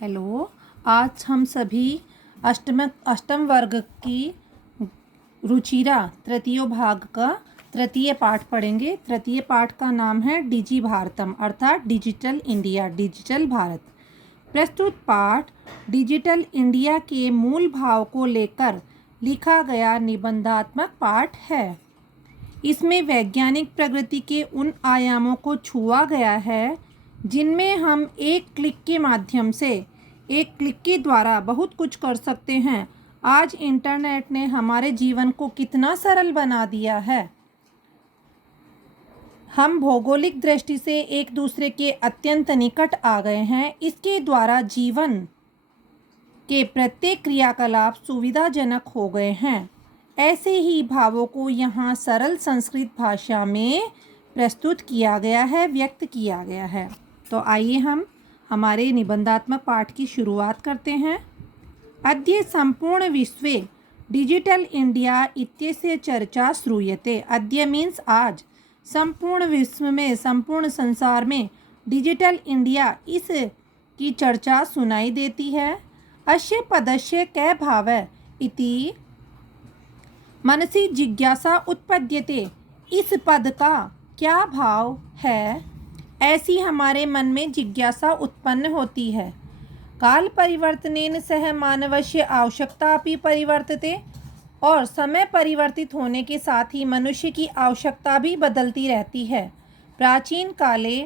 Hello. आज हम सभी अष्टम वर्ग की रुचिरा तृतीय भाग का तृतीय पाठ पढ़ेंगे। तृतीय पाठ का नाम है डिजी भारतम अर्थात डिजिटल इंडिया, डिजिटल भारत। प्रस्तुत पाठ डिजिटल इंडिया के मूल भाव को लेकर लिखा गया निबंधात्मक पाठ है। इसमें वैज्ञानिक प्रगति के उन आयामों को छुआ गया है जिनमें हम एक क्लिक के द्वारा बहुत कुछ कर सकते हैं। आज इंटरनेट ने हमारे जीवन को कितना सरल बना दिया है। हम भौगोलिक दृष्टि से एक दूसरे के अत्यंत निकट आ गए हैं। इसके द्वारा जीवन के प्रत्येक क्रियाकलाप सुविधाजनक हो गए हैं। ऐसे ही भावों को यहाँ सरल संस्कृत भाषा में प्रस्तुत किया गया है, व्यक्त किया गया है। तो आइए हम हमारे निबंधात्मक पाठ की शुरुआत करते हैं। अद्य संपूर्ण विश्वे डिजिटल इंडिया इत्यस्य चर्चा श्रूयते। अद्य मीन्स आज। संपूर्ण विश्व में, संपूर्ण संसार में डिजिटल इंडिया इस की चर्चा सुनाई देती है। अस्य पदस्य कै भाव इति मनसि जिज्ञासा उत्पद्यते। इस पद का क्या भाव है, ऐसी हमारे मन में जिज्ञासा उत्पन्न होती है। काल परिवर्तनेन सह मानवस्य आवश्यकता अपि परिवर्तते। और समय परिवर्तित होने के साथ ही मनुष्य की आवश्यकता भी बदलती रहती है। प्राचीन काले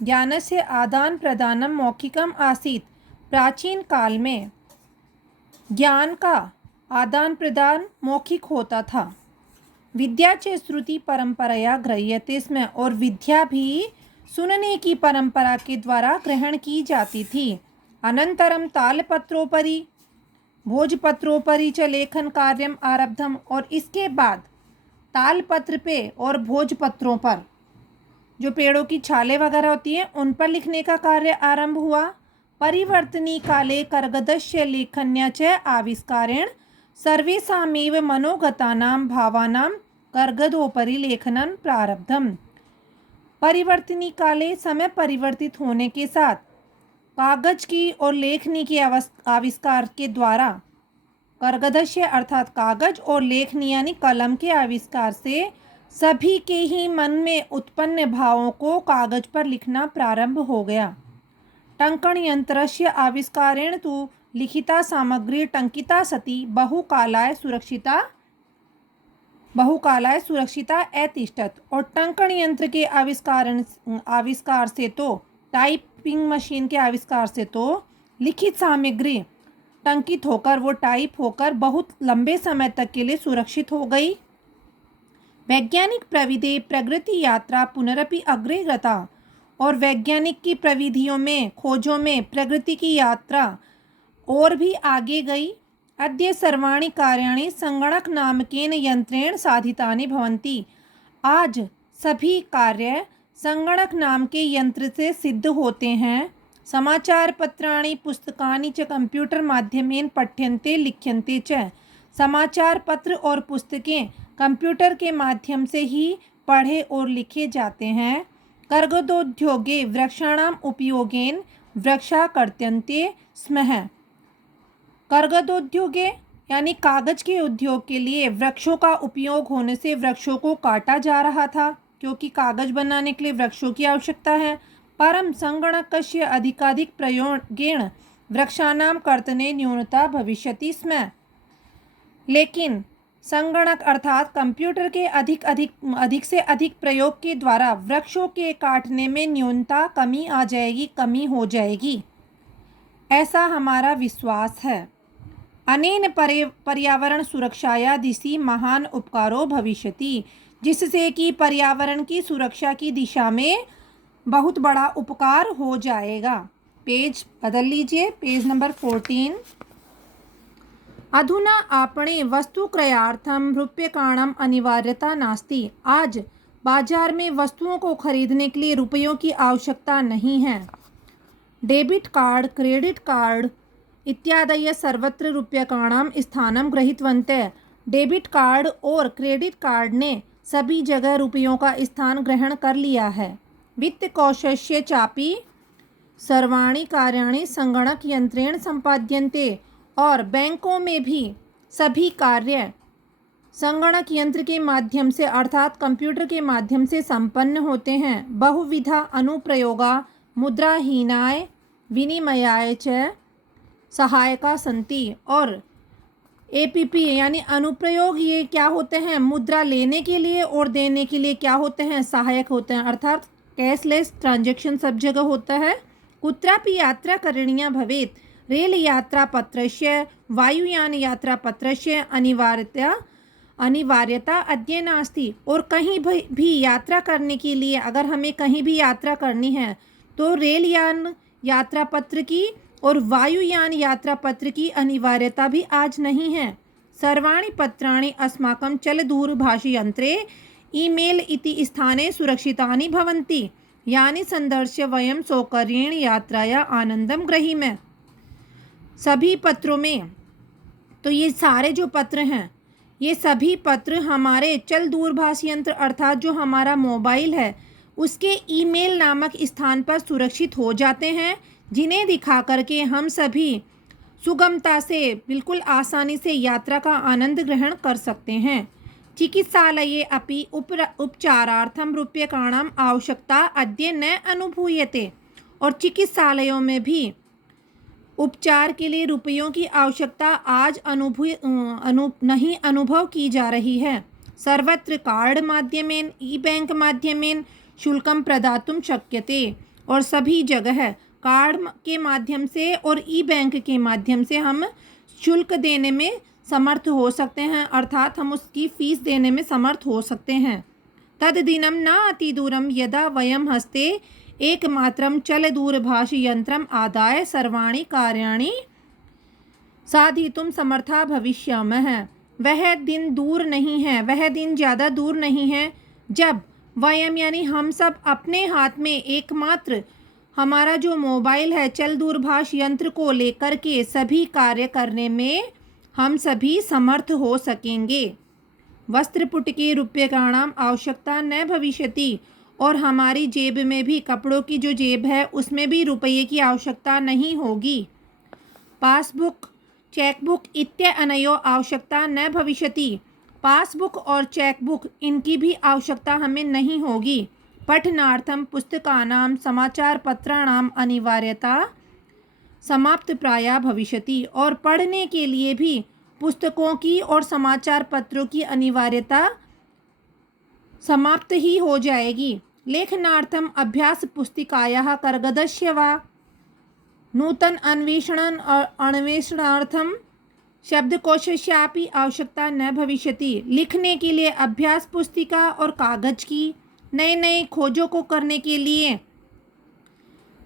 ज्ञानस्य आदान प्रदानम मौखिकम आसीत्। प्राचीन काल में ज्ञान का आदान प्रदान मौखिक होता था। विद्या च श्रुति परंपराया गृह्यते स्म। और विद्या भी सुनने की परंपरा के द्वारा ग्रहण की जाती थी। अनंतरम तालपत्रोपरि भोजपत्रोपरि च लेखन कार्यम आरब्धम। और इसके बाद तालपत्र पे और भोजपत्रों पर, जो पेड़ों की छालें वगैरह होती हैं, उन पर लिखने का कार्य आरंभ हुआ। परिवर्तनी काले कर्गदस्य लेखन्या च आविष्कारेण सर्वेषामेव मनोगतानां भावानां कर्गदोपरि लेखनं प्रारब्धम। परिवर्तनी काले, समय परिवर्तित होने के साथ कागज की और लेखनी के आविष्कार के द्वारा, कर्गदस्य अर्थात कागज और लेखनी यानी कलम के आविष्कार से सभी के ही मन में उत्पन्न भावों को कागज पर लिखना प्रारंभ हो गया। टंकण यंत्रस्य आविष्कारेण तु लिखिता सामग्री टंकिता सती बहुकालाय सुरक्षिता अतिष्ठत। और टंकण यंत्र के आविष्कार से तो, टाइपिंग मशीन के आविष्कार से तो लिखित सामग्री टंकित होकर, वो टाइप होकर बहुत लंबे समय तक के लिए सुरक्षित हो गई। वैज्ञानिक प्रविधि प्रगति यात्रा पुनरपि अग्रे गता। और वैज्ञानिक की प्रविधियों में, खोजों में प्रगति की यात्रा और भी आगे गई। अद्य सर्वाणि कार्याणि संगणक नामकेन यंत्रेण साधितानि भवन्ति। आज सभी कार्य संगणक नाम के यंत्र से सिद्ध होते हैं। समाचार पत्राणि पुस्तकानि च कंप्यूटर माध्यमेन पठ्यन्ते लिख्यन्ते च। समाचार पत्र और पुस्तकें कंप्यूटर के माध्यम से ही पढ़े और लिखे जाते हैं। कर्गदोद्योगे वृक्षाणाम उपयोगेन वृक्षा कर्त्यन्ते स्मः। कर्गदोद्योगे यानी कागज के उद्योग के लिए वृक्षों का उपयोग होने से वृक्षों को काटा जा रहा था, क्योंकि कागज बनाने के लिए वृक्षों की आवश्यकता है। परम संगणकस्य अधिकाधिक प्रयोगेण वृक्षाणाम कर्तने न्यूनता भविष्यति स्म। लेकिन संगणक अर्थात कंप्यूटर के अधिक से अधिक प्रयोग के द्वारा वृक्षों के काटने में न्यूनता कमी हो जाएगी, ऐसा हमारा विश्वास है। अनेन पर्यावरण सुरक्षाया दिशि महान उपकारो भविष्यति। जिससे कि पर्यावरण की सुरक्षा की दिशा में बहुत बड़ा उपकार हो जाएगा। पेज बदल लीजिए, पेज नंबर 14। अधुना आपणे वस्तु क्रयार्थम रूप्यकाणाम अनिवार्यता नास्ति। आज बाजार में वस्तुओं को खरीदने के लिए रुपयों की आवश्यकता नहीं है। डेबिट कार्ड, क्रेडिट कार्ड इत्यादय सर्वत्र रूप्यकाणाम स्थानं गृहीतवन्तः। डेबिट कार्ड और क्रेडिट कार्ड ने सभी जगह रुपयों का स्थान ग्रहण कर लिया है। वित्त कौशस्य चापि सर्वाणि कार्याणि संगणक यंत्रेण संपाद्यन्ते। और बैंकों में भी सभी कार्य संगणक यंत्र के माध्यम से अर्थात कंप्यूटर के माध्यम से संपन्न होते हैं। बहुविधा अनुप्रयोगा मुद्राहीनाय विनिमयाय च सहायका संति। और एपीपी यानी अनुप्रयोग ये क्या होते हैं, मुद्रा लेने के लिए और देने के लिए क्या होते हैं, सहायक होते हैं। अर्थात कैशलेस ट्रांजैक्शन सब जगह होता है। कुत्रापि यात्रा करणीया भवेत् रेल यात्रा पत्रस्य वायुयान यात्रा पत्रस्य अनिवार्यता अद्य नास्ति। और कहीं भी यात्रा करने के लिए अगर हमें कहीं भी यात्रा करनी है तो रेलयान यात्रा पत्र की और वायुयान यात्रा पत्र की अनिवार्यता भी आज नहीं है। सर्वाणि पत्राणि अस्माकं चलदूरभाषयंत्रे ईमेल इति स्थाने सुरक्षितानि भवन्ति यानि संदर्श्य वयं सौकर्येण यात्राया आनंदम ग्रहीमः। सभी पत्रों में तो ये सारे जो पत्र हैं ये सभी पत्र हमारे चल दूरभाष यंत्र अर्थात जो हमारा मोबाइल है उसके ईमेल नामक स्थान पर सुरक्षित हो जाते हैं, जिन्हें दिखा करके हम सभी सुगमता से बिल्कुल आसानी से यात्रा का आनंद ग्रहण कर सकते हैं। चिकित्सालये अपि उपचारार्थम रूप्यकाणाम आवश्यकता अद्य न अनुभूयते। और चिकित्सालयों में भी उपचार के लिए रुपयों की आवश्यकता आज नहीं अनुभव की जा रही है। सर्वत्र कार्ड माध्यमेन ई बैंक माध्यमेन शुल्कम प्रदातुं शक्यते। और सभी जगह कार्ड के माध्यम से और ई बैंक के माध्यम से हम शुल्क देने में समर्थ हो सकते हैं, अर्थात हम उसकी फीस देने में समर्थ हो सकते हैं। तद दिनम न अतिदूरम यदा वयम हस्ते एकमात्रम चल दूरभाष यंत्रम आदाय सर्वाणि कार्याणि साधितुम समर्था भविष्यामः। वह दिन दूर नहीं है, वह दिन ज़्यादा दूर नहीं है जब वयम यानी हम सब अपने हाथ में एकमात्र हमारा जो मोबाइल है चल दूरभाष यंत्र को लेकर के सभी कार्य करने में हम सभी समर्थ हो सकेंगे। वस्त्रपुटके रूप्यकाणाम आवश्यकता न भविष्यति। और हमारी जेब में भी कपड़ों की जो जेब है उसमें भी रुपये की आवश्यकता नहीं होगी। पासबुक चेकबुक इत्यनयो आवश्यकता न भविष्यति। पासबुक और चेकबुक इनकी भी आवश्यकता हमें नहीं होगी। पठनार्थम पुस्तकानां समाचार पत्राणाम अनिवार्यता समाप्त प्राया भविष्यति। और पढ़ने के लिए भी पुस्तकों की और समाचार पत्रों की अनिवार्यता समाप्त ही हो जाएगी। लेखनार्थम अभ्यास पुस्तिकायाः कर्गदस्य वा नूतन अन्वेषणार्थम शब्दकोशस्यापि आवश्यकता न भविष्यति। लिखने के लिए अभ्यास पुस्तिका और कागज की, नए नए खोजों को करने के लिए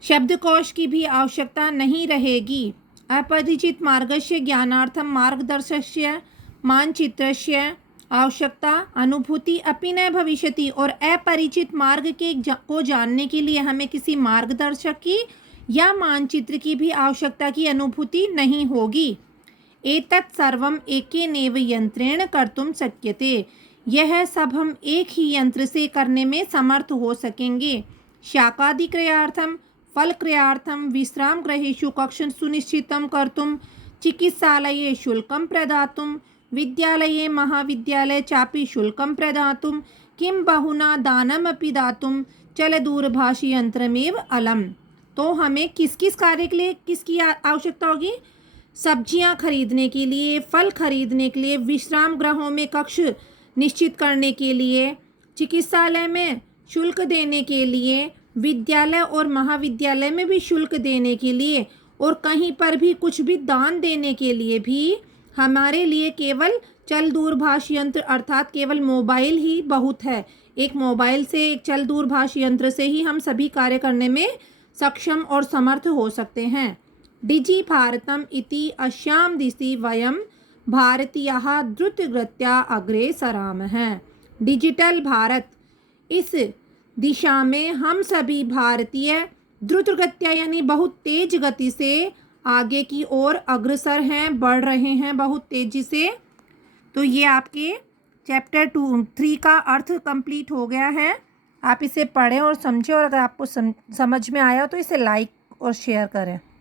शब्दकोश की भी आवश्यकता नहीं रहेगी। अपरिचित मार्गस्य ज्ञानार्थम मार्गदर्शस्य मानचित्रस्य आवश्यकता अनुभूति अपि न भविष्यति। और अपरिचित मार्ग को जानने के लिए हमें किसी मार्गदर्शक की या मानचित्र की भी आवश्यकता की अनुभूति नहीं होगी। एतत् सर्वम एकेनैव यंत्रेण कर्तुं शक्यते। यह सब हम एक ही यंत्र से करने में समर्थ हो सकेंगे। शाकादि क्रयार्थम फल क्रयार्थम विश्राम गृहेषु कक्ष सुनिश्चितं कर्तुं चिकित्सालये शुल्कं प्रदातुं विद्यालये महाविद्यालये चापि शुल्कं प्रदातुं किं बहुना दानमपि दातुं चल दूरभाष यंत्रमेव अलम। तो हमें किस किस कार्य के लिए किसकी आवश्यकता होगी? सब्जियां खरीदने के लिए, फल खरीदने के लिए, विश्राम गृहों में कक्ष निश्चित करने के लिए, चिकित्सालय में शुल्क देने के लिए, विद्यालय और महाविद्यालय में भी शुल्क देने के लिए, और कहीं पर भी कुछ भी दान देने के लिए भी हमारे लिए केवल चल दूरभाष यंत्र अर्थात केवल मोबाइल ही बहुत है। एक मोबाइल से, एक चल दूरभाष यंत्र से ही हम सभी कार्य करने में सक्षम और समर्थ हो सकते हैं। डिजि भारतम इति अस्याम दिशि वयम भारतीयाः द्रुतगत्या अग्रे सरामः। डिजिटल भारत, इस दिशा में हम सभी भारतीय द्रुतगत्या यानी बहुत तेज गति से आगे की ओर अग्रसर हैं, बढ़ रहे हैं बहुत तेजी से। तो ये आपके चैप्टर 3 का अर्थ कंप्लीट हो गया है। आप इसे पढ़ें और समझें, और अगर आपको समझ में आया तो इसे लाइक और शेयर करें।